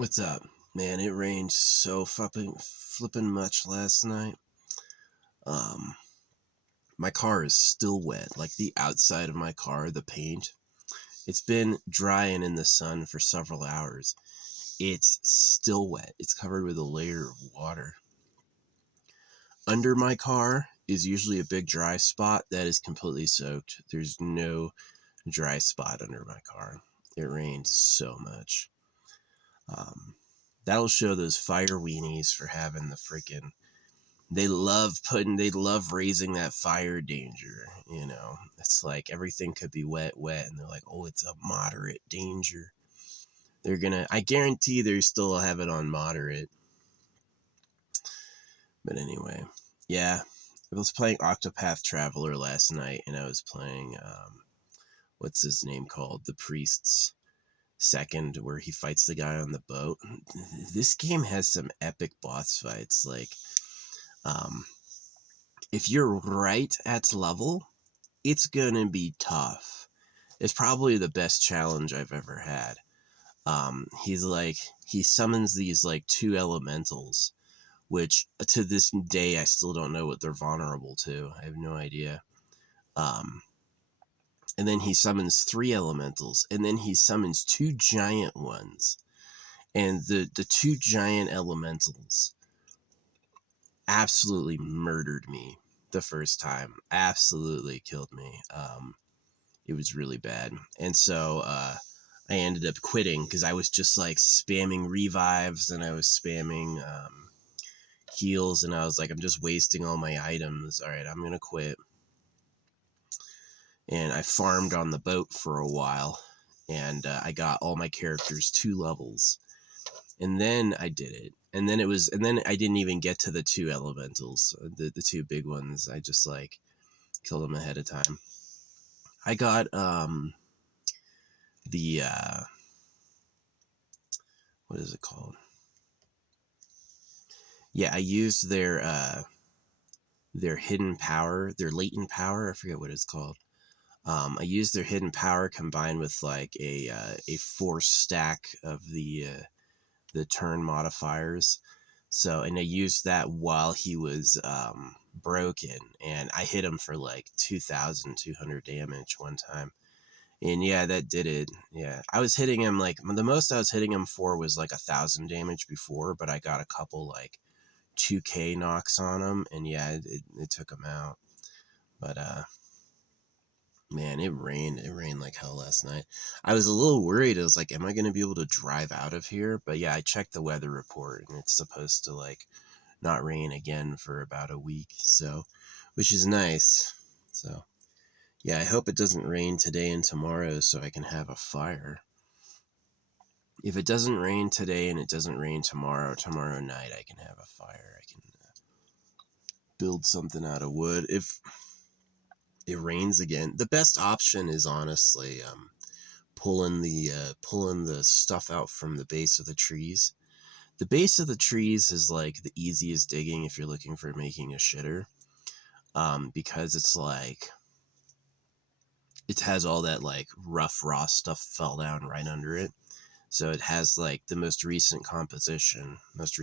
What's up? Man, it rained so flipping much last night. Um, my car is still wet. Like the outside of my car, the paint. It's been drying in the sun for several hours. It's still wet. It's covered with a layer of water. Under my car is usually a big dry spot that is completely soaked. There's no dry spot under my car. It rained so much. Um, that'll show those fire weenies for having the freaking. They love raising that fire danger. It's like everything could be wet, and they're like, oh, it's a moderate danger. I guarantee they still have it on moderate. But anyway, yeah, I was playing Octopath Traveler last night, and I was playing, what's his name called? The Priest's Second, where he fights the guy on the boat. This game has some epic boss fights, like, if you're right at level, it's gonna be tough. It's probably the best challenge I've ever had. He summons these like two elementals, which to this day I still don't know what they're vulnerable to. I have no idea. And then he summons three elementals, and then he summons two giant ones. And the two giant elementals absolutely murdered me the first time. Absolutely killed me. It was really bad. And so I ended up quitting because I was just like spamming revives and I was spamming heals, and I was like, I'm just wasting all my items. All right, I'm going to quit. And I farmed on the boat for a while, and I got all my characters 2 levels. And then I did it. And then I didn't even get to the two elementals, the two big ones. I just like killed them ahead of time. I got the what is it called? Yeah, I used their hidden power, their latent power. I forget what it's called. I used their hidden power combined with like a force stack of the turn modifiers. So, and I used that while he was broken, and I hit him for like 2,200 damage one time. And yeah, that did it. Yeah, I was hitting him like the most I was hitting him for was like 1,000 damage before, but I got a couple like 2K knocks on him, and yeah, it took him out. But man, it rained like hell last night. I was a little worried. I was like, am I going to be able to drive out of here? But yeah, I checked the weather report, and it's supposed to like not rain again for about a week, so, which is nice. So yeah, I hope it doesn't rain today and tomorrow so I can have a fire. If it doesn't rain today and it doesn't rain tomorrow night, I can have a fire. I can build something out of wood. If it rains again, the best option is honestly pulling the stuff out from the base of the trees. The base of the trees is like the easiest digging if you're looking for making a shitter, because it's like it has all that like rough raw stuff fell down right under it. So it has like the most recent decomposition, most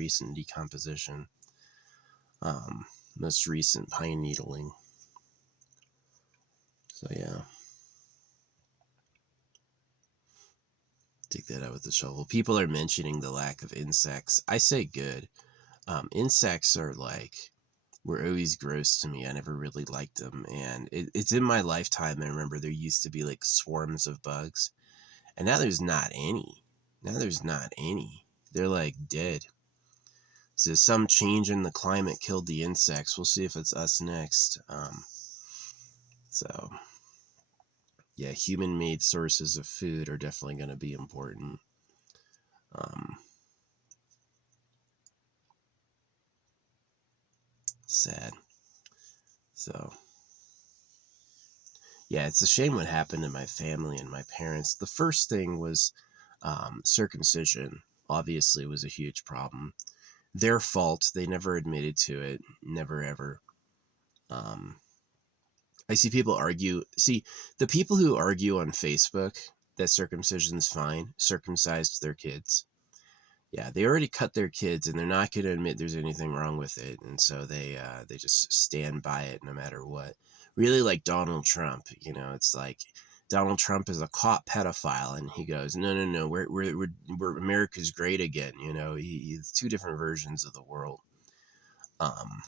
recent pine needling. So yeah, dig that out with the shovel. People are mentioning the lack of insects. I say good. Insects are like, were always gross to me. I never really liked them. And it's in my lifetime. I remember there used to be like swarms of bugs. And now there's not any. They're like dead. So some change in the climate killed the insects. We'll see if it's us next. So yeah, human-made sources of food are definitely going to be important. Sad. So yeah, it's a shame what happened to my family and my parents. The first thing was circumcision. Obviously, was a huge problem. Their fault. They never admitted to it. Never ever. I see people argue. See, the people who argue on Facebook that circumcision's fine circumcised their kids. Yeah, they already cut their kids, and they're not going to admit there's anything wrong with it, and so they just stand by it no matter what. Really, like Donald Trump, you know, it's like Donald Trump is a caught pedophile, and he goes, no, no, no, we're America's great again. You know, he's two different versions of the world. Um,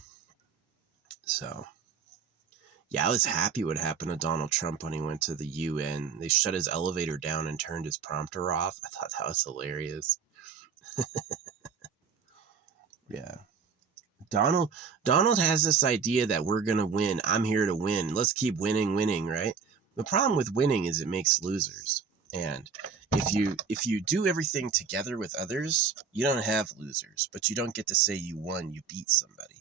so yeah, I was happy what happened to Donald Trump when he went to the UN. They shut his elevator down and turned his prompter off. I thought that was hilarious. Yeah. Donald has this idea that we're gonna win. I'm here to win. Let's keep winning, right? The problem with winning is it makes losers. And if you do everything together with others, you don't have losers, but you don't get to say you won, you beat somebody.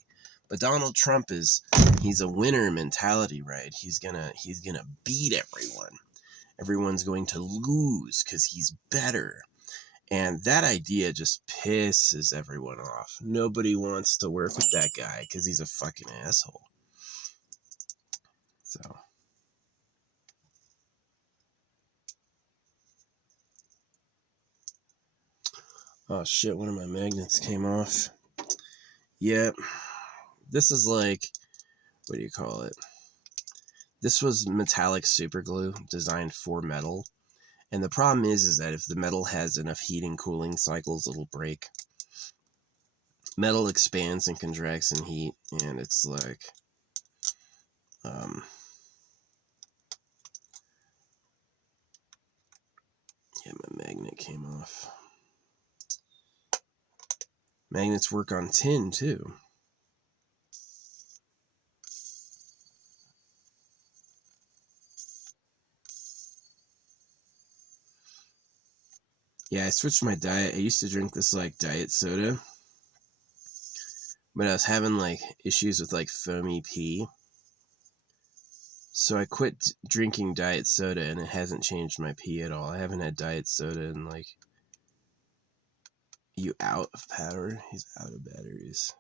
But Donald Trump he's a winner mentality, right? He's gonna beat everyone. Everyone's going to lose because he's better. And that idea just pisses everyone off. Nobody wants to work with that guy because he's a fucking asshole. So. Oh shit, one of my magnets came off. Yep. This is like, what do you call it? This was metallic super glue designed for metal. And the problem is that if the metal has enough heat and cooling cycles, it'll break. Metal expands and contracts in heat, and it's like, yeah, my magnet came off. Magnets work on tin too. Yeah, I switched my diet. I used to drink this like diet soda, but I was having like issues with like foamy pee. So I quit drinking diet soda, and it hasn't changed my pee at all. I haven't had diet soda in like... You out of power? He's out of batteries.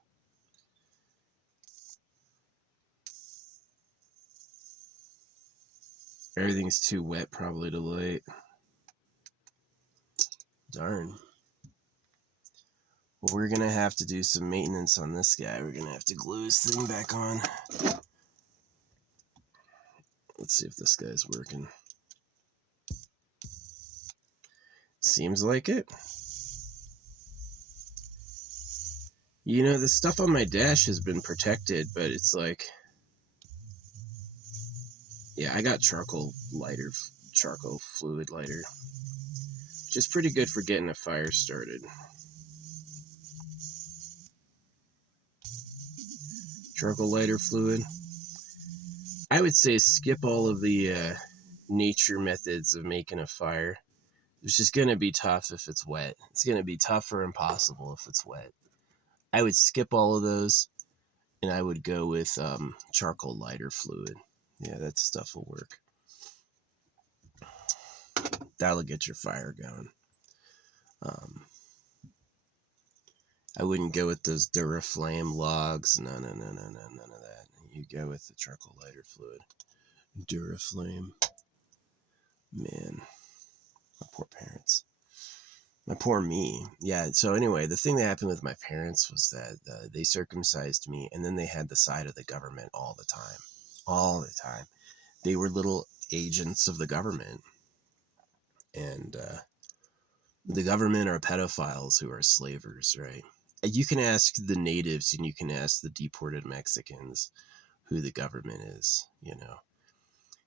Everything's too wet probably to light. Darn. Well, we're gonna have to do some maintenance on this guy. We're gonna have to glue his thing back on. Let's see if this guy's working. Seems like it. You know, the stuff on my dash has been protected, but it's like... Yeah, I got charcoal fluid lighter, which is pretty good for getting a fire started. Charcoal lighter fluid. I would say skip all of the nature methods of making a fire. It's just going to be tough if it's wet. It's going to be tough or impossible if it's wet. I would skip all of those, and I would go with charcoal lighter fluid. Yeah, that stuff will work. That'll get your fire going. I wouldn't go with those Duraflame logs. No, none of that. You go with the charcoal lighter fluid. Duraflame. Man, my poor parents. My poor me. Yeah, so anyway, the thing that happened with my parents was that they circumcised me, and then they had the side of the government all the time. All the time. They were little agents of the government. And the government are pedophiles who are slavers, right? You can ask the natives and you can ask the deported Mexicans who the government is, you know.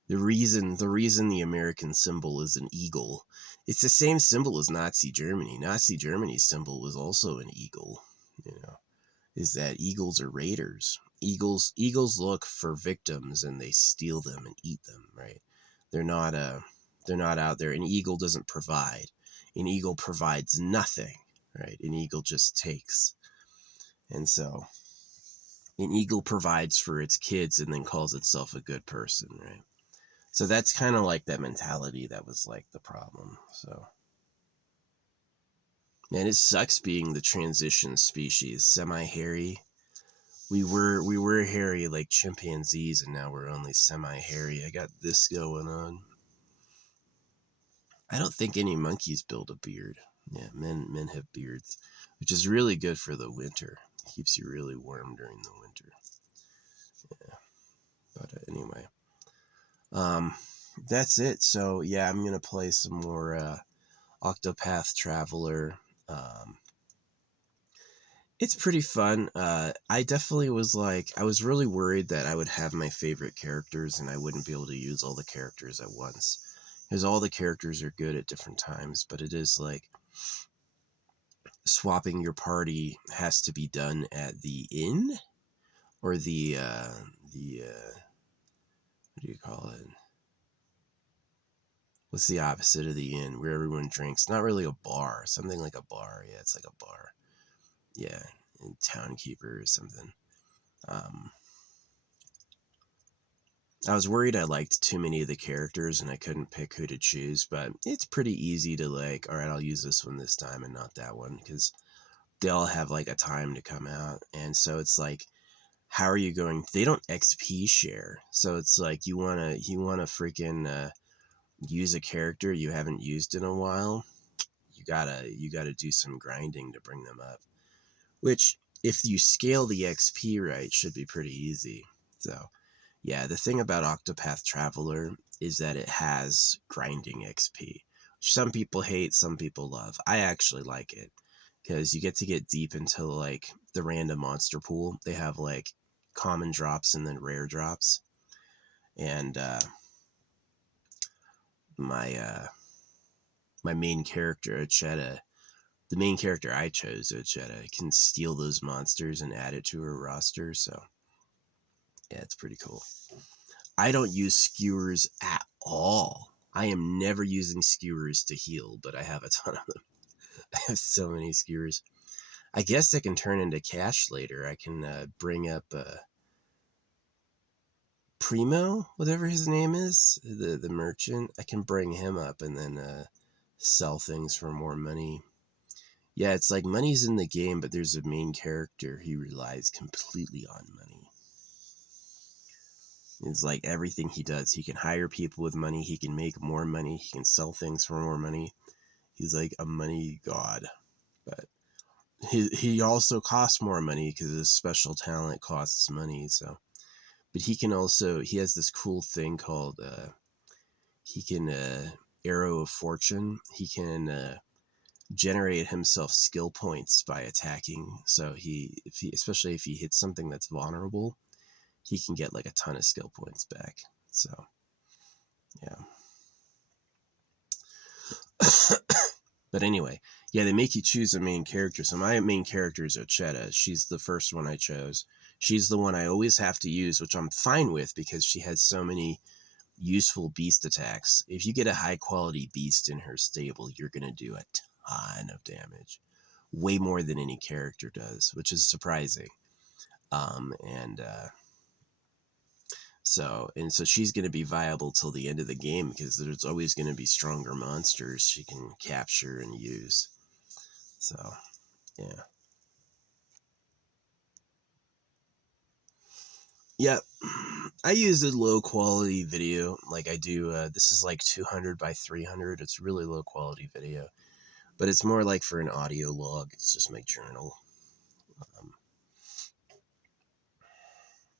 The reason the American symbol is an eagle, it's the same symbol as Nazi Germany. Nazi Germany's symbol was also an eagle, you know. Is that eagles are raiders. Eagles look for victims and they steal them and eat them, right? They're not out there. An eagle doesn't provide. An eagle provides nothing, right? An eagle just takes. And so an eagle provides for its kids and then calls itself a good person, right? So that's kind of like that mentality that was like the problem. So, man, it sucks being the transition species, semi-hairy. We were hairy like chimpanzees, and now we're only semi-hairy. I got this going on. I don't think any monkeys build a beard. Yeah, men have beards, which is really good for the winter. Keeps you really warm during the winter. Yeah, but anyway, um, that's it. So yeah, I'm gonna play some more Octopath Traveler. Um, it's pretty fun. I definitely was like, I was really worried that I would have my favorite characters and I wouldn't be able to use all the characters at once. Because all the characters are good at different times, but it is like swapping your party has to be done at the inn or the what do you call it? What's the opposite of the inn where everyone drinks? Not really a bar, something like a bar. Yeah, it's like a bar. Yeah, and townkeeper or something. Um, I was worried I liked too many of the characters and I couldn't pick who to choose, but it's pretty easy to like, all right, I'll use this one this time and not that one because they all have like a time to come out. And so it's like, how are you going? They don't XP share. So it's like you wanna freaking use a character you haven't used in a while. You gotta do some grinding to bring them up. Which if you scale the XP right should be pretty easy. So yeah, the thing about Octopath Traveler is that it has grinding XP, which some people hate, some people love. I actually like it because you get deep into like the random monster pool. They have like common drops and then rare drops. And my my main character, Ochetta, the main character I chose, Ochetta, can steal those monsters and add it to her roster. So yeah, it's pretty cool. I don't use skewers at all. I am never using skewers to heal, but I have a ton of them. I have so many skewers. I guess they can turn into cash later. I can bring up Primo, whatever his name is, the merchant. I can bring him up and then sell things for more money. Yeah, it's like money's in the game, but there's a main character. He relies completely on money. It's like everything he does. He can hire people with money. He can make more money. He can sell things for more money. He's like a money god. But he also costs more money because his special talent costs money. So, but he has this cool thing called he can arrow of fortune. He can generate himself skill points by attacking. So especially if he hits something that's vulnerable, he can get like a ton of skill points back. So yeah. But anyway, yeah, they make you choose a main character. So my main character is Ochetta. She's the first one I chose. She's the one I always have to use, which I'm fine with because she has so many useful beast attacks. If you get a high quality beast in her stable, you're going to do a ton of damage. Way more than any character does, which is surprising. And so she's going to be viable till the end of the game because there's always going to be stronger monsters she can capture and use. So, yeah. Yep. I use a low quality video like I do. This is like 200 by 300. It's really low quality video, but it's more like for an audio log. It's just my journal. Um,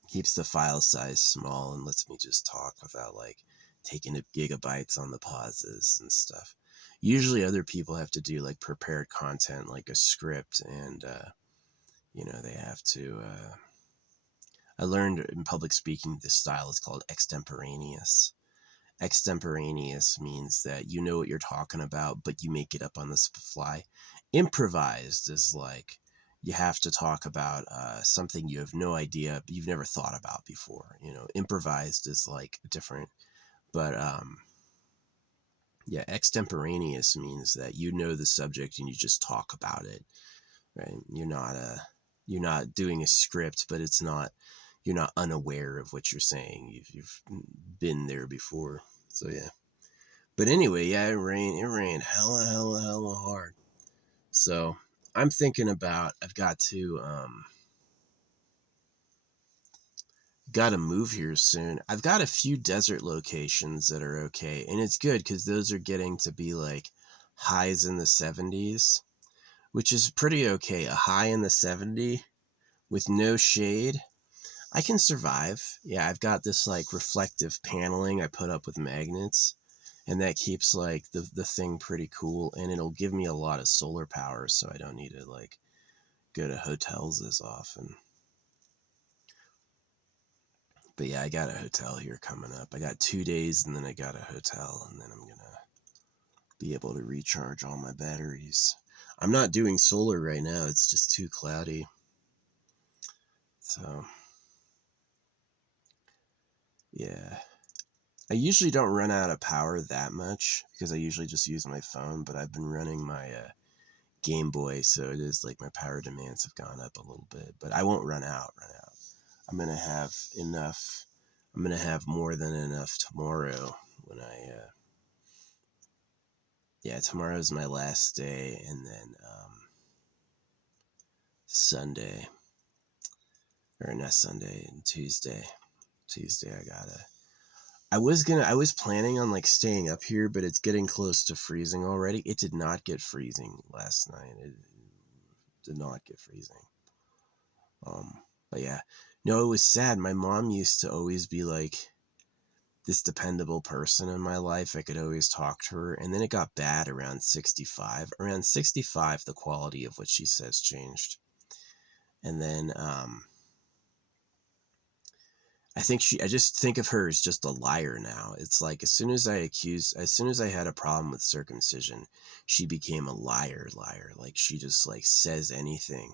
Keeps the file size small and lets me just talk without like taking up gigabytes on the pauses and stuff. Usually other people have to do like prepared content like a script and they have to I learned in public speaking this style is called extemporaneous. Extemporaneous means that you know what you're talking about, but you make it up on the fly. Improvised is like you have to talk about something you have no idea, you've never thought about before. Improvised is like different, but yeah, extemporaneous means that you know the subject and you just talk about it, right? You're not doing a script, but you're not unaware of what you're saying. You've been there before, so yeah. But anyway, yeah, it rained hella hard. So I'm thinking about I've got to move here soon. I've got a few desert locations that are okay, and it's good because those are getting to be like highs in the 70s, which is pretty okay. A high in the 70 with no shade, I can survive. Yeah, I've got this like reflective paneling I put up with magnets, and that keeps like the thing pretty cool, and it'll give me a lot of solar power, so I don't need to like go to hotels as often. But yeah, I got a hotel here coming up. I got 2 days, and then I got a hotel, and then I'm gonna be able to recharge all my batteries. I'm not doing solar right now. It's just too cloudy. So yeah. I usually don't run out of power that much because I usually just use my phone, but I've been running my Game Boy, so it is like my power demands have gone up a little bit, but I won't run out. I'm going to have enough. I'm going to have more than enough tomorrow when yeah, tomorrow's my last day, and then Sunday, or not Sunday, and Tuesday. I was planning on like staying up here, but it's getting close to freezing already. It did not get freezing last night. It did not get freezing. But yeah, no, it was sad. My mom used to always be like this dependable person in my life. I could always talk to her, and then it got bad around 65. Around 65, the quality of what she says changed, and then I just think of her as just a liar now. It's like as soon as I had a problem with circumcision, she became a liar. Like she just like says anything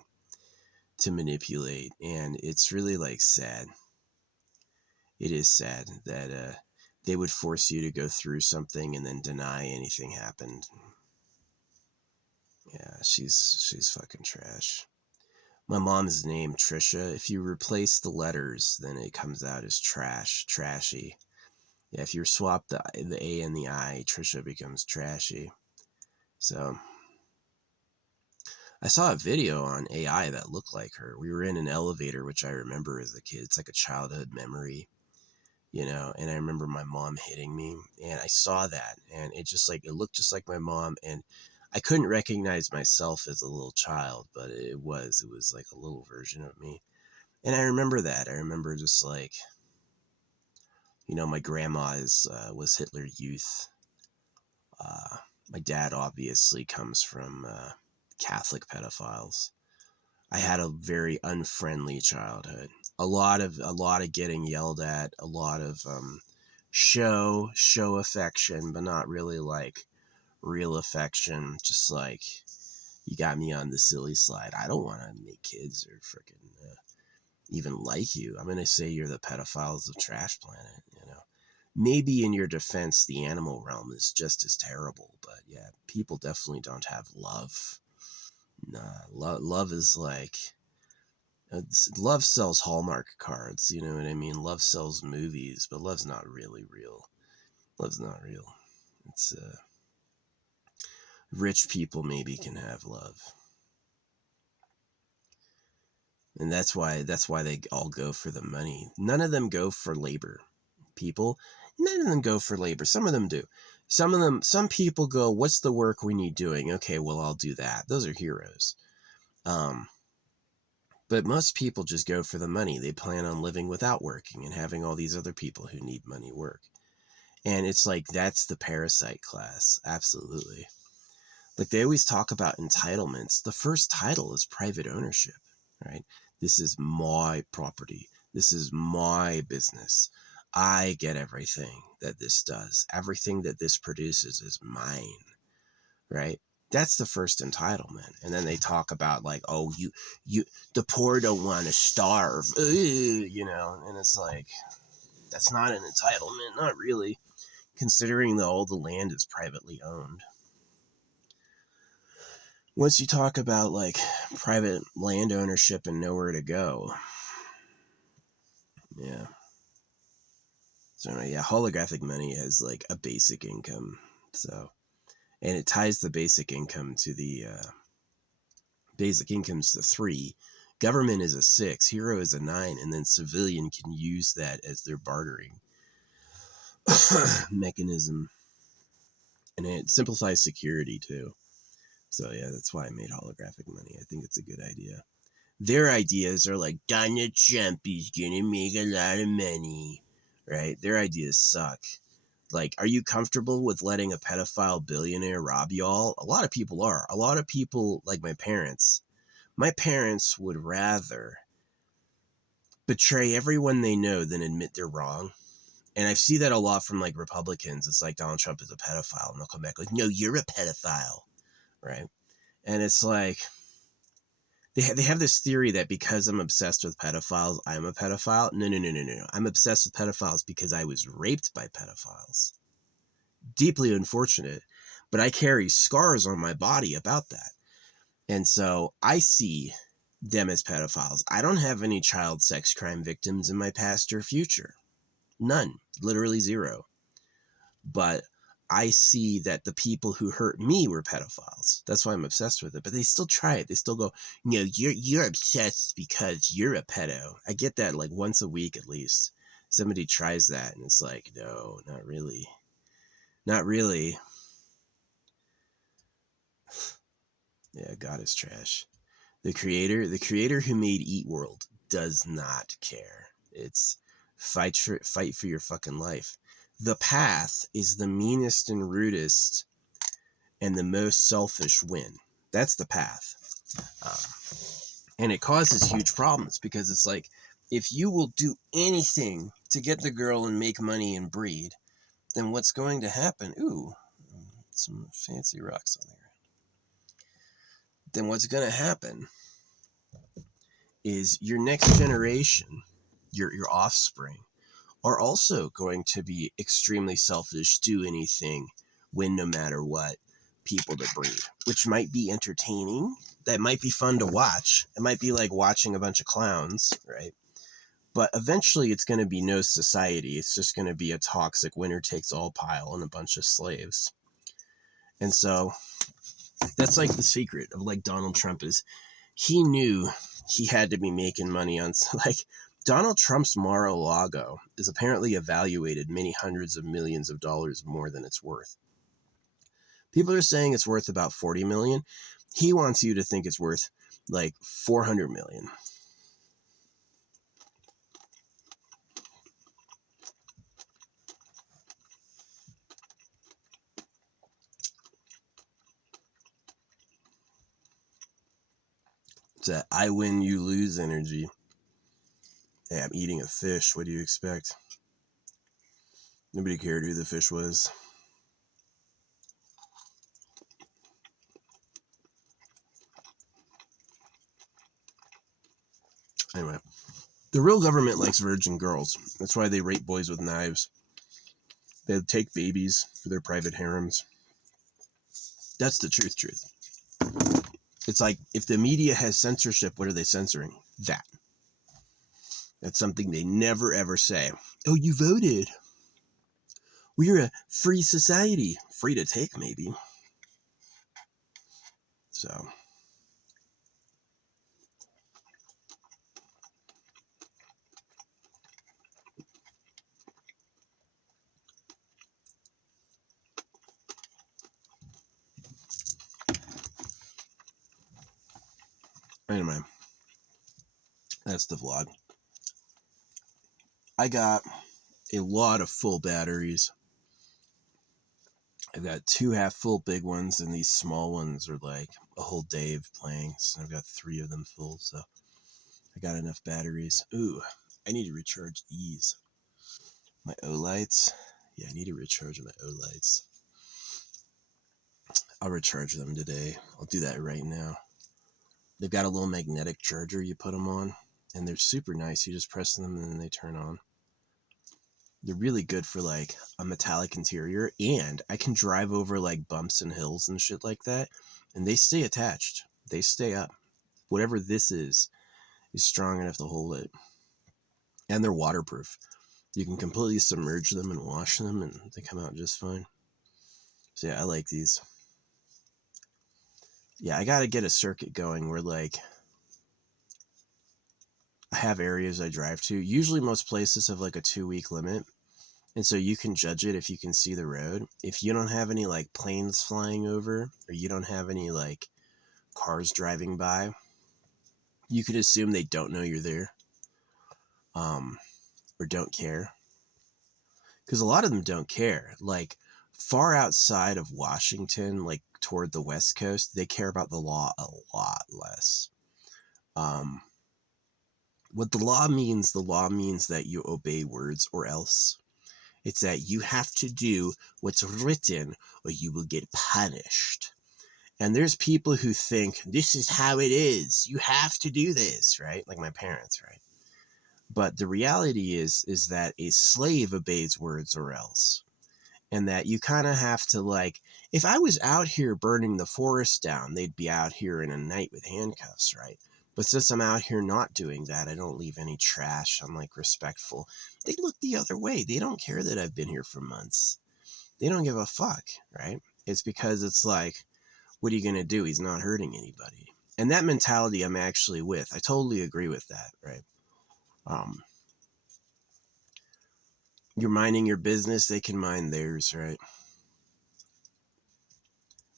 to manipulate, and it's really like sad. It is sad that they would force you to go through something and then deny anything happened. Yeah, she's fucking trash. My mom's name, Trisha, if you replace the letters, then it comes out as trash, trashy. Yeah, if you swap the A and the I, Trisha becomes trashy. So I saw a video on AI that looked like her. We were in an elevator, which I remember as a kid. It's like a childhood memory, and I remember my mom hitting me, and I saw that, and it looked just like my mom, and I couldn't recognize myself as a little child, but it was like a little version of me. And I remember that. I remember just like, my grandma was Hitler Youth. My dad obviously comes from Catholic pedophiles. I had a very unfriendly childhood. A lot of getting yelled at, a lot of show affection, but not really like real affection. Just like you got me on the silly slide. I don't want to make kids or freaking even like you. I'm gonna say you're the pedophiles of Trash Planet. Maybe in your defense, the animal realm is just as terrible, but yeah, people definitely don't have love. Nah, love is like love sells Hallmark cards. You know what I mean? Love sells movies, but love's not really real. Love's not real. It's rich people maybe can have love, and that's why they all go for the money. None of them go for labor. People, none of them go for labor. Some of them do. Some people go, what's the work we need doing? Okay, well, I'll do that. Those are heroes. But most people just go for the money. They plan on living without working and having all these other people who need money work. And it's like, that's the parasite class. Absolutely. Like they always talk about entitlements. The first title is private ownership, right? This is my property. This is my business. I get everything that this does. Everything that this produces is mine, right? That's the first entitlement. And then they talk about like, oh, the poor don't want to starve, and it's like, that's not an entitlement, not really, considering that all the land is privately owned. Once you talk about like private land ownership and nowhere to go, yeah. So yeah, holographic money has like a basic income, so, and it ties the basic income to the basic income's the 3, government is a 6, hero is a 9, and then civilian can use that as their bartering mechanism. And it simplifies security too. So yeah, that's why I made holographic money. I think it's a good idea. Their ideas are like, Donald Trump is gonna make a lot of money, right? Their ideas suck. Like, are you comfortable with letting a pedophile billionaire rob y'all? A lot of people are. A lot of people, like my parents. My parents would rather betray everyone they know than admit they're wrong. And I see that a lot from like Republicans. It's like Donald Trump is a pedophile, and they'll come back like, no, you're a pedophile, right? And it's like, they have this theory that because I'm obsessed with pedophiles, I'm a pedophile. No, no, no, no, no. I'm obsessed with pedophiles because I was raped by pedophiles. Deeply unfortunate, but I carry scars on my body about that. And so I see them as pedophiles. I don't have any child sex crime victims in my past or future. None. Literally zero. But I see that the people who hurt me were pedophiles. That's why I'm obsessed with it. But they still try it. They still go, no, you're obsessed because you're a pedo. I get that like once a week at least. Somebody tries that and it's like, no, not really. Not really. Yeah, God is trash. The creator who made Eat World does not care. It's fight for your fucking life. The path is the meanest and rudest and the most selfish win. That's the path. And it causes huge problems because it's like, if you will do anything to get the girl and make money and breed, then what's going to happen? Ooh, some fancy rocks on there. Then what's going to happen is your next generation, your offspring, are also going to be extremely selfish, do anything, win no matter what, people to breed, which might be entertaining. That might be fun to watch. It might be like watching a bunch of clowns, right? But eventually it's going to be no society. It's just going to be a toxic winner takes all pile and a bunch of slaves. And so that's like the secret of like Donald Trump is he knew he had to be making money on like Donald Trump's Mar-a-Lago is apparently evaluated many hundreds of millions of dollars more than it's worth. People are saying it's worth about 40 million. He wants you to think it's worth like 400 million. It's that I win, you lose energy. Hey, I'm eating a fish. What do you expect? Nobody cared who the fish was. Anyway, the real government likes virgin girls. That's why they rape boys with knives. They take babies for their private harems. That's the truth. It's like, if the media has censorship, what are they censoring? That. That's something they never ever say. Oh, you voted. We're a free society. Free to take, maybe. So. Anyway. That's the vlog. I got a lot of full batteries. I've got 2 half-full big ones, and these small ones are like a whole day of playing. So I've got 3 of them full, so I got enough batteries. Ooh, I need to recharge these. My O-lights. Yeah, I need to recharge my O-lights. I'll recharge them today. I'll do that right now. They've got a little magnetic charger you put them on, and they're super nice. You just press them, and then they turn on. They're really good for like a metallic interior, and I can drive over like bumps and hills and shit like that, and they stay attached. They stay up. Whatever this is strong enough to hold it. And they're waterproof. You can completely submerge them and wash them, and they come out just fine. So yeah, I like these. Yeah, I gotta get a circuit going where like I have areas I drive to. Usually most places have like a 2-week limit. And so you can judge it if you can see the road. If you don't have any like planes flying over, or you don't have any like cars driving by, you could assume they don't know you're there, or don't care. Because a lot of them don't care. Like far outside of Washington, like toward the West Coast, they care about the law a lot less. What the law means that you obey words or else. It's that you have to do what's written or you will get punished. And there's people who think this is how it is. You have to do this, right? Like my parents, right? But the reality is that a slave obeys words or else. And that you kind of have to, like, if I was out here burning the forest down, they'd be out here in a night with handcuffs, right? But since I'm out here not doing that, I don't leave any trash. I'm like respectful. They look the other way. They don't care that I've been here for months. They don't give a fuck, right? It's because it's like, what are you going to do? He's not hurting anybody. And that mentality I'm actually with. I totally agree with that, right? You're minding your business, they can mind theirs, right?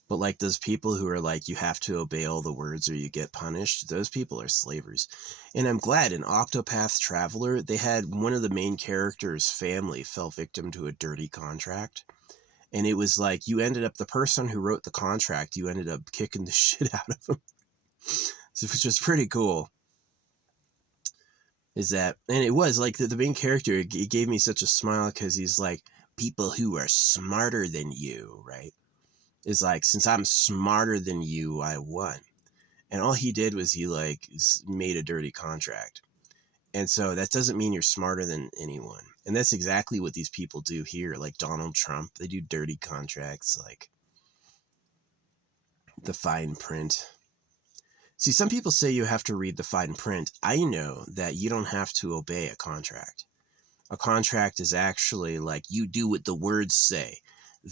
But like those people who are like, you have to obey all the words or you get punished, those people are slavers. And I'm glad in Octopath Traveler, they had one of the main characters' family fell victim to a dirty contract. And it was like, you ended up, the person who wrote the contract, you ended up kicking the shit out of them. So, which was pretty cool. Is that, and it was like the main character, it gave me such a smile because he's like, people who are smarter than you, right? Is like, since I'm smarter than you, I won. And all he did was he like made a dirty contract. And so that doesn't mean you're smarter than anyone. And that's exactly what these people do here. Like Donald Trump, they do dirty contracts, like the fine print. See, some people say you have to read the fine print. I know that you don't have to obey a contract. A contract is actually like you do what the words say.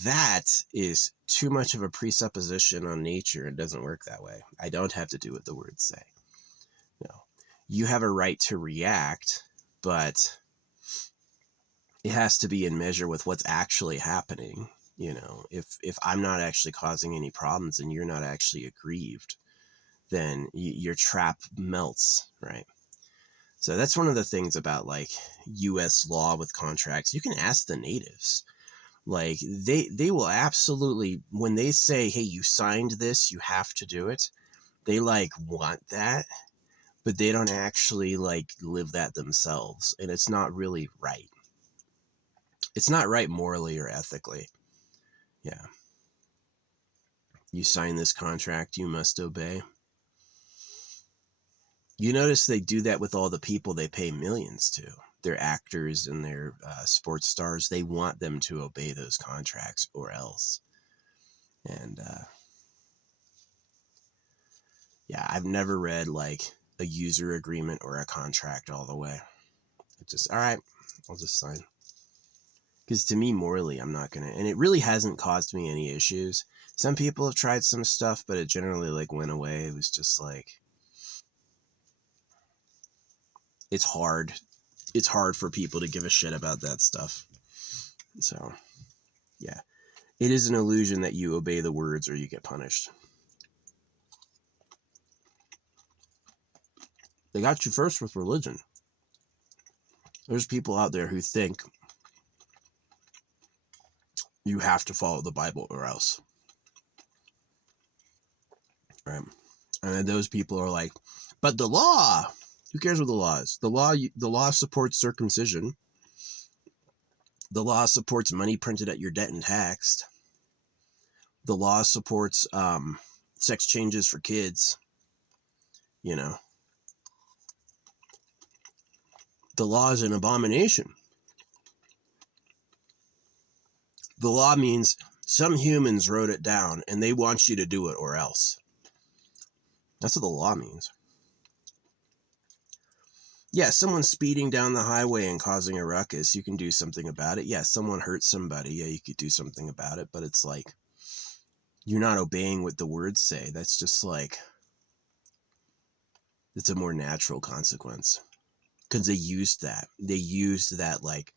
That is too much of a presupposition on nature. It doesn't work that way. I don't have to do what the words say. No. You have a right to react, but it has to be in measure with what's actually happening. You know, if I'm not actually causing any problems and you're not actually aggrieved, then your trap melts, right? So that's one of the things about like US law with contracts. You can ask the natives. Like they will absolutely, when they say, hey, you signed this, you have to do it, they like want that, but they don't actually like live that themselves. And it's not really right. It's not right morally or ethically. Yeah. You sign this contract, you must obey. You notice they do that with all the people they pay millions to. Their actors and their sports stars, they want them to obey those contracts or else. And yeah, I've never read like a user agreement or a contract all the way. It's just, all right, I'll just sign. Because to me, morally, I'm not going to, and it really hasn't caused me any issues. Some people have tried some stuff, but it generally like went away. It was just like, it's hard. It's hard for people to give a shit about that stuff. So, yeah. It is an illusion that you obey the words or you get punished. They got you first with religion. There's people out there who think you have to follow the Bible or else. Right? And then those people are like, but the law, who cares what the law is? The law supports circumcision. The law supports money printed at your debt and taxed. The law supports sex changes for kids. You know, the law is an abomination. The law means some humans wrote it down and they want you to do it or else. That's what the law means. Yeah, someone speeding down the highway and causing a ruckus, you can do something about it. Yeah, someone hurt somebody, yeah, you could do something about it. But it's like, you're not obeying what the words say. That's just like, it's a more natural consequence. Because they used that like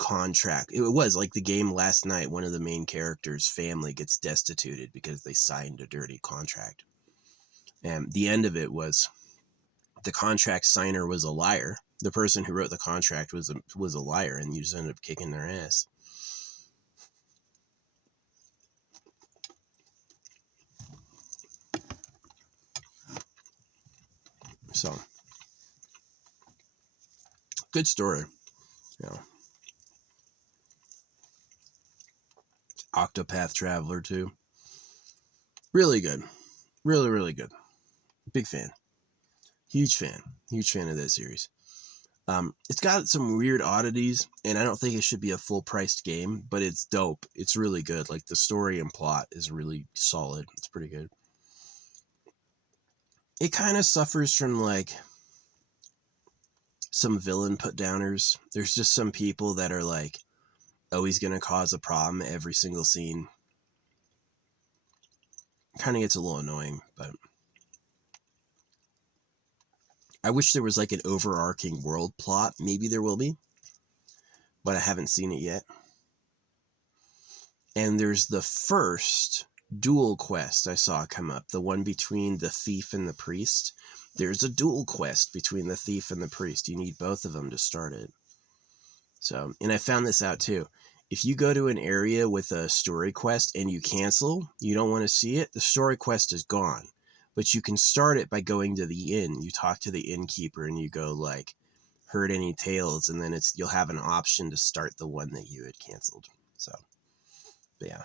contract. It was like the game last night. One of the main characters' family gets destituted because they signed a dirty contract. And the end of it was the contract signer was a liar. The person who wrote the contract was a liar, and you just ended up kicking their ass. So, good story. You know, Octopath Traveler too. Really good. Really, really good. Big fan. Huge fan. Huge fan of that series. It's got some weird oddities, and I don't think it should be a full-priced game, but it's dope. It's really good. Like, the story and plot is really solid. It's pretty good. It kind of suffers from, like, some villain put-downers. There's just some people that are, like, always going to cause a problem every single scene. Kind of gets a little annoying, but I wish there was, like, an overarching world plot. Maybe there will be, but I haven't seen it yet. And there's the first dual quest I saw come up, the one between the thief and the priest. There's a dual quest between the thief and the priest. You need both of them to start it. So, and I found this out too. If you go to an area with a story quest and you cancel, you don't want to see it, the story quest is gone. But you can start it by going to the inn. You talk to the innkeeper and you go like, heard any tales, and then you'll have an option to start the one that you had canceled. So, but yeah.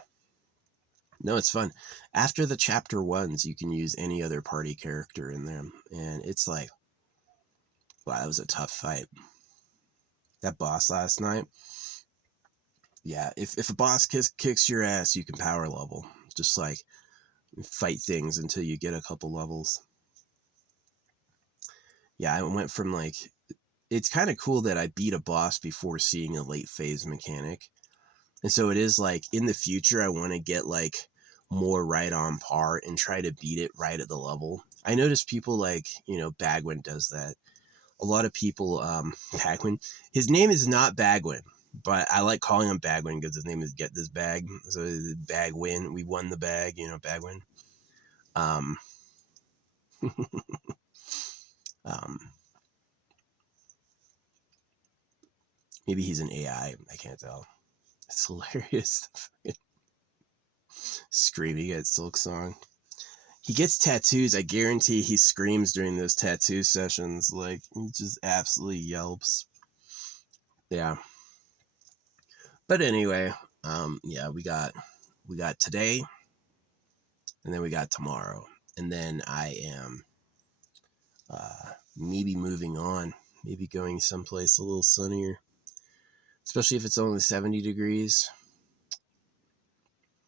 No, it's fun. After the chapter ones, you can use any other party character in them. And it's like, wow, that was a tough fight. That boss last night. Yeah, if a boss kicks your ass, you can power level. Just like fight things until you get a couple levels. Yeah, I went from like, it's kind of cool that I beat a boss before seeing a late phase mechanic. And so it is like, in the future, I want to get like more right on par and try to beat it right at the level. I notice people like, Bagwin does that. A lot of people, Bagwin, his name is not Bagwin, but I like calling him Bagwin because his name is Get This Bag. So Bagwin, we won the bag, Bagwin. Maybe he's an AI. I can't tell. It's hilarious. Screaming at Silk Song. He gets tattoos. I guarantee he screams during those tattoo sessions. Like, he just absolutely yelps. Yeah. But anyway, yeah, we got today, and then we got tomorrow. And then I am maybe moving on. Maybe going someplace a little sunnier. Especially if it's only 70 degrees.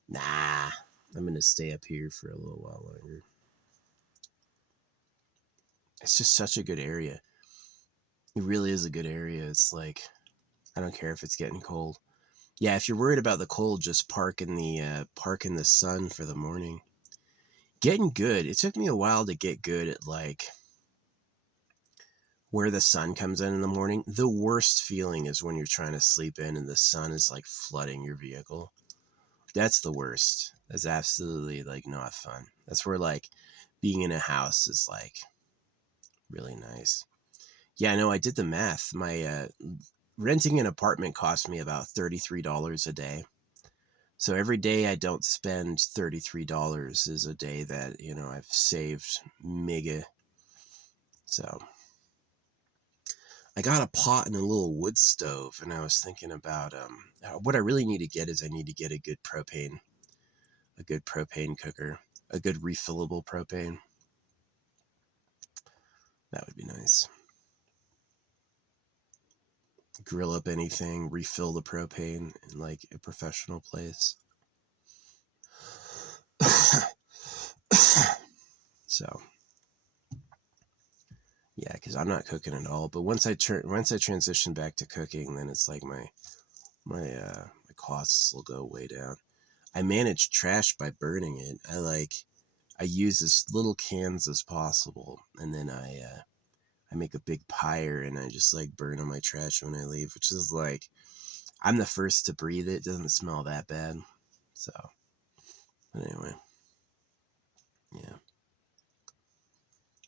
Nah. I'm going to stay up here for a little while longer. It's just such a good area. It really is a good area. It's like, I don't care if it's getting cold. Yeah, if you're worried about the cold, just park in the sun for the morning. Getting good. It took me a while to get good at like where the sun comes in the morning. The worst feeling is when you're trying to sleep in and the sun is like flooding your vehicle. That's the worst. That's absolutely like not fun. That's where like being in a house is like really nice. Yeah, no, I did the math. My renting an apartment cost me about $33 a day. So every day I don't spend $33 is a day that, I've saved mega. So I got a pot and a little wood stove, and I was thinking about what I really need to get is I need to get a good propane cooker, a good refillable propane. That would be nice. Grill up anything, refill the propane in like a professional place. So yeah, because I'm not cooking at all. But once I transition back to cooking, then it's like my costs will go way down. I manage trash by burning it. I use as little cans as possible, and then I make a big pyre and I just like burn all my trash when I leave, which is like I'm the first to breathe it. It doesn't smell that bad. So, but anyway, yeah.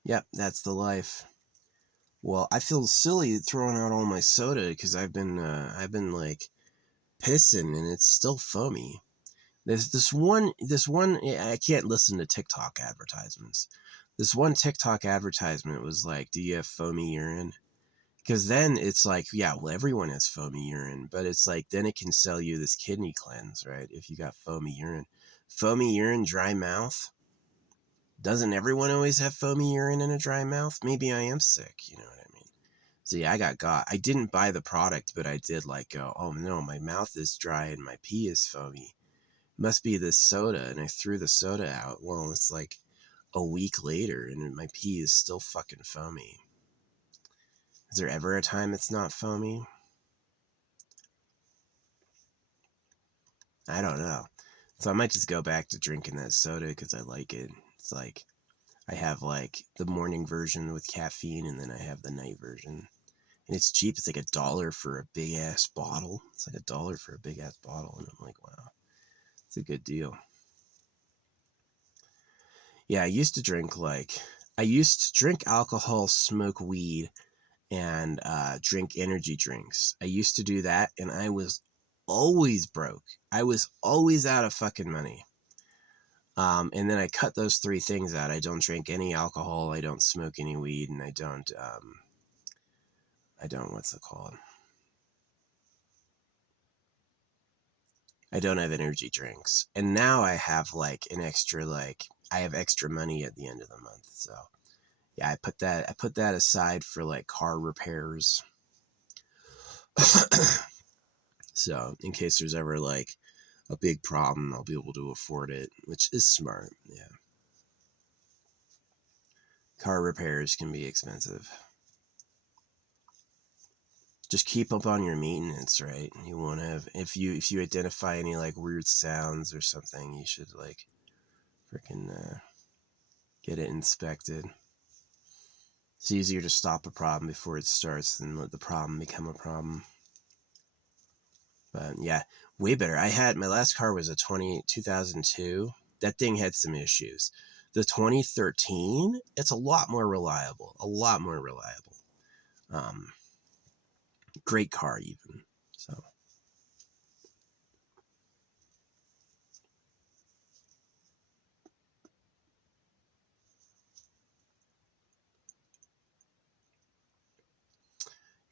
Yep, that's the life. Well, I feel silly throwing out all my soda because I've been like pissing and it's still foamy. There's this one I can't listen to TikTok advertisements. This one TikTok advertisement was like, "Do you have foamy urine?" Because then it's like, yeah, well, everyone has foamy urine, but it's like then it can sell you this kidney cleanse, right? If you got foamy urine, dry mouth. Doesn't everyone always have foamy urine and a dry mouth? Maybe I am sick, you know what I mean? So yeah, I got. I didn't buy the product, but I did like go, oh no, my mouth is dry and my pee is foamy. Must be this soda, and I threw the soda out. Well, it's like a week later, and my pee is still fucking foamy. Is there ever a time it's not foamy? I don't know. So I might just go back to drinking that soda because I like it. It's like I have like the morning version with caffeine, and then I have the night version. And it's cheap. It's like $1 for a big ass bottle. It's like $1 for a big ass bottle. And I'm like, wow, it's a good deal. Yeah, I used to drink alcohol, smoke weed, and drink energy drinks. I used to do that, and I was always broke. I was always out of fucking money. And then I cut those 3 things out. I don't drink any alcohol. I don't smoke any weed, and I don't what's it called? I don't have energy drinks. And now I have like an extra I have extra money at the end of the month. So yeah, I put that aside for like car repairs. So in case there's ever like a big problem, I'll be able to afford it, which is smart. Yeah. Car repairs can be expensive. Just keep up on your maintenance, right? You won't have if you identify any like weird sounds or something, you should like freaking get it inspected. It's easier to stop a problem before it starts than let the problem become a problem. But yeah, way better. My last car was a 2002. That thing had some issues. The 2013, it's a lot more reliable. A lot more reliable. Great car even. So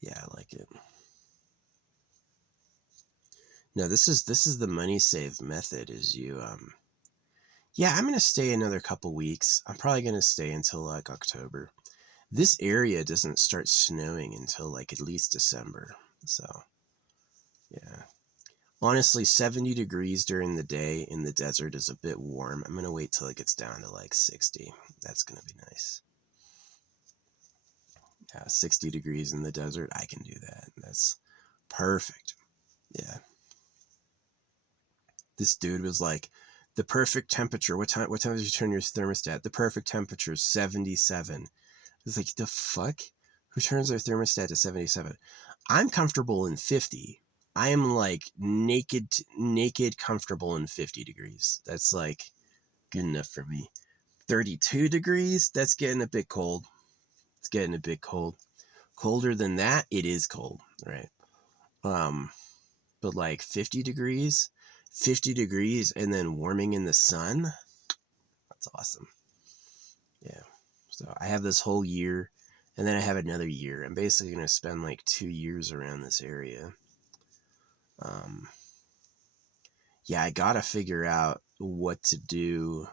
yeah, I like it. No, this is the money save method. Is you yeah, I'm gonna stay another couple weeks. I'm probably gonna stay until like October. This area doesn't start snowing until like at least December. So yeah. Honestly, 70 degrees during the day in the desert is a bit warm. I'm gonna wait till it gets down to like 60. That's gonna be nice. Yeah, 60 degrees in the desert, I can do that. That's perfect. Yeah. This dude was like, the perfect temperature. What time did you turn your thermostat? The perfect temperature is 77. It's like, the fuck? Who turns their thermostat to 77? I'm comfortable in 50. I am like naked comfortable in 50 degrees. That's like good enough for me. 32 degrees, that's getting a bit cold. It's getting a bit cold. Colder than that, it is cold, right? But like 50 degrees, and then warming in the sun, that's awesome. Yeah. So I have this whole year, and then I have another year. I'm basically going to spend like 2 years around this area. Yeah, I got to figure out what to do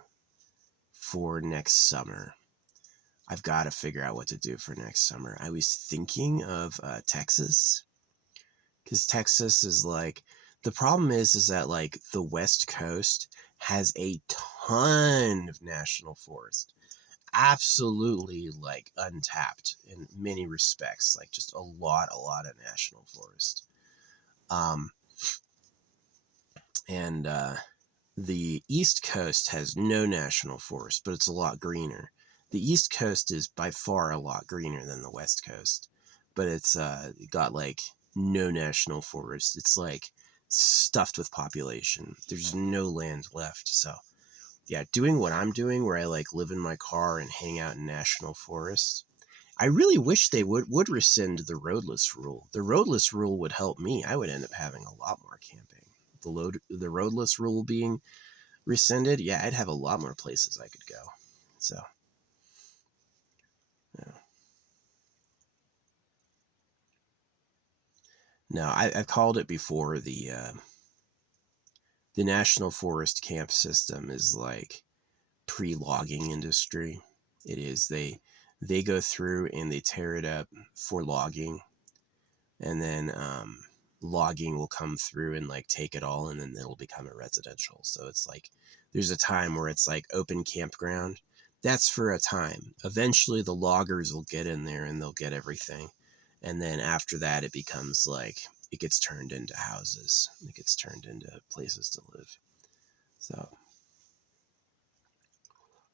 for next summer. I've got to figure out what to do for next summer. I was thinking of Texas, because Texas is like, the problem is that like the West Coast has a ton of national forest. Absolutely like untapped in many respects, like just a lot of national forest. And the East Coast has no national forest, but it's a lot greener. The East Coast is by far a lot greener than the West Coast, but it's got like no national forest. It's like stuffed with population. There's no land left. So yeah, doing what I'm doing, where I like live in my car and hang out in national forests. I really wish they would rescind the roadless rule. The roadless rule would help me. I would end up having a lot more camping. The roadless rule being rescinded, yeah, I'd have a lot more places I could go. So, yeah. No, I've called it before. The national forest camp system is like pre-logging industry. It is. They go through and they tear it up for logging, and then logging will come through and like take it all, and then it'll become a residential. So it's like there's a time where it's like open campground. That's for a time. Eventually the loggers will get in there and they'll get everything, and then after that it becomes like it gets turned into houses. It gets turned into places to live. So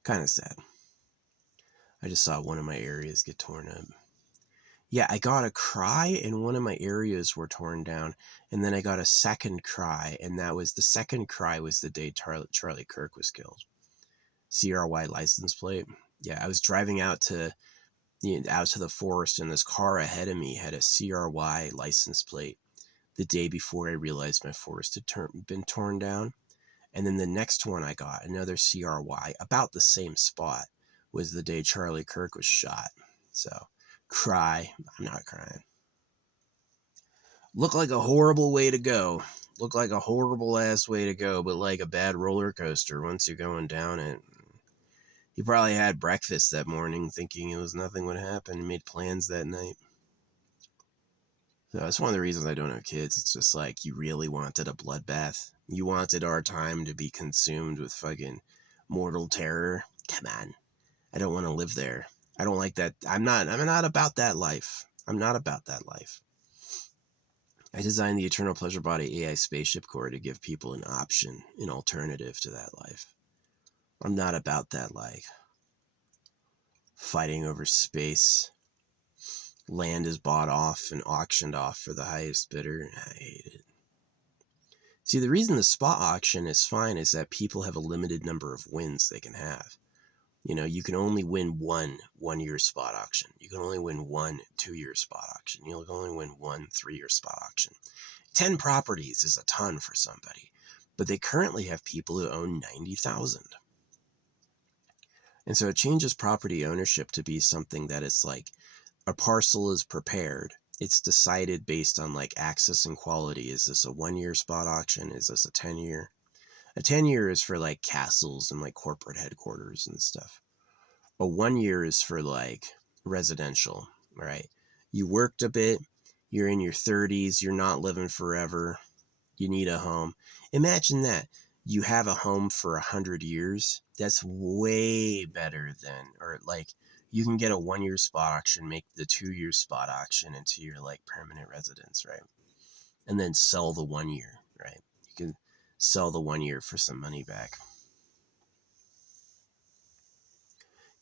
kind of sad. I just saw one of my areas get torn up. Yeah, I got a cry and one of my areas were torn down, and then I got a second cry, and that was the second cry was the day Charlie Kirk was killed. CRY license plate. Yeah, I was driving out to the forest, and this car ahead of me had a CRY license plate the day before I realized my forest had been torn down. And then the next one I got, another CRY, about the same spot, was the day Charlie Kirk was shot. So, cry. I'm not crying. Look like a horrible way to go. Look like a horrible ass way to go, but like a bad roller coaster once you're going down it. He probably had breakfast that morning thinking it was nothing would happen and made plans that night. So that's one of the reasons I don't have kids. It's just like you really wanted a bloodbath. You wanted our time to be consumed with fucking mortal terror. Come on. I don't want to live there. I don't like that. I'm not about that life. I'm not about that life. I designed the Eternal Pleasure Body AI spaceship core to give people an option, an alternative to that life. I'm not about that, like, fighting over space. Land is bought off and auctioned off for the highest bidder. I hate it. See, the reason the spot auction is fine is that people have a limited number of wins they can have. You know, you can only win one-year spot auction. You can only win one 2-year spot auction. You can only win one 3-year spot auction. 10 properties is a ton for somebody, but they currently have people who own 90,000. And so it changes property ownership to be something that it's like a parcel is prepared. It's decided based on like access and quality. Is this a 1-year spot auction? Is this a 10-year? A 10-year is for like castles and like corporate headquarters and stuff. A 1-year is for like residential, right? You worked a bit, you're in your 30s, you're not living forever, you need a home. Imagine that. You have a home for 100 years. That's way better than, or like, you can get a 1-year spot auction, make the 2-year spot auction into your like permanent residence, right? And then sell the 1-year, right? You can sell the 1-year for some money back.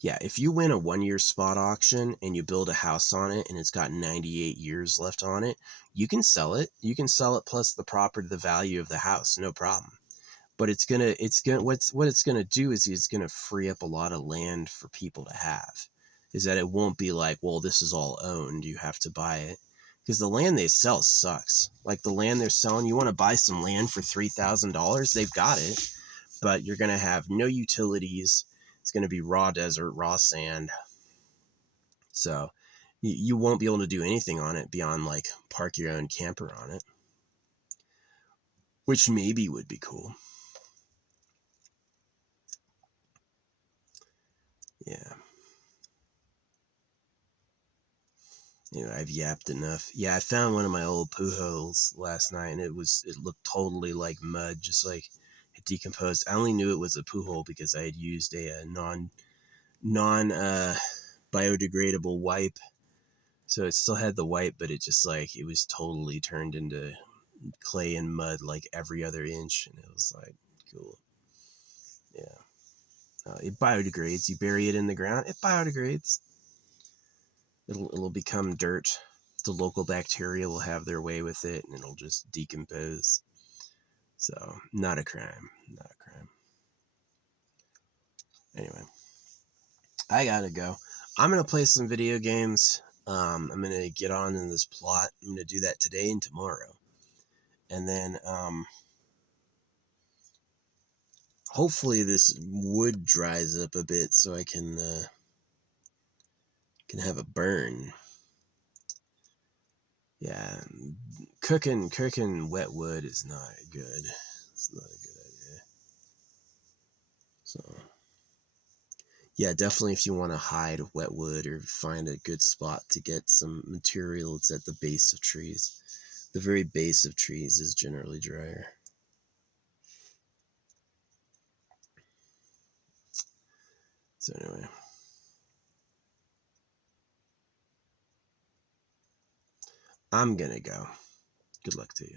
Yeah, if you win a 1-year spot auction and you build a house on it and it's got 98 years left on it, you can sell it. You can sell it plus the property, the value of the house, no problem. But what it's gonna do is it's gonna free up a lot of land for people to have. Is that it won't be like, well, this is all owned, you have to buy it. Because the land they sell sucks. Like the land they're selling, you want to buy some land for $3,000, they've got it, but you're gonna have no utilities. It's gonna be raw desert, raw sand. So you won't be able to do anything on it beyond like park your own camper on it, which maybe would be cool. Yeah. Anyway, I've yapped enough. Yeah, I found one of my old poo holes last night, and it looked totally like mud, just like it decomposed. I only knew it was a poo hole because I had used a non biodegradable wipe, so it still had the wipe, but it just like it was totally turned into clay and mud like every other inch, and it was like cool. Yeah, it biodegrades. You bury it in the ground, it biodegrades. It'll become dirt. the local bacteria will have their way with it and it'll just decompose. So, not a crime. Not a crime. Anyway, I gotta go. I'm gonna play some video games. I'm gonna get on in this plot. I'm gonna do that today and tomorrow. And then, hopefully this wood dries up a bit so I can have a burn. Yeah, cooking wet wood is not good. It's not a good idea. So, yeah, definitely if you want to hide wet wood or find a good spot to get some material, it's at the base of trees. The very base of trees is generally drier. So anyway, I'm gonna go. Good luck to you.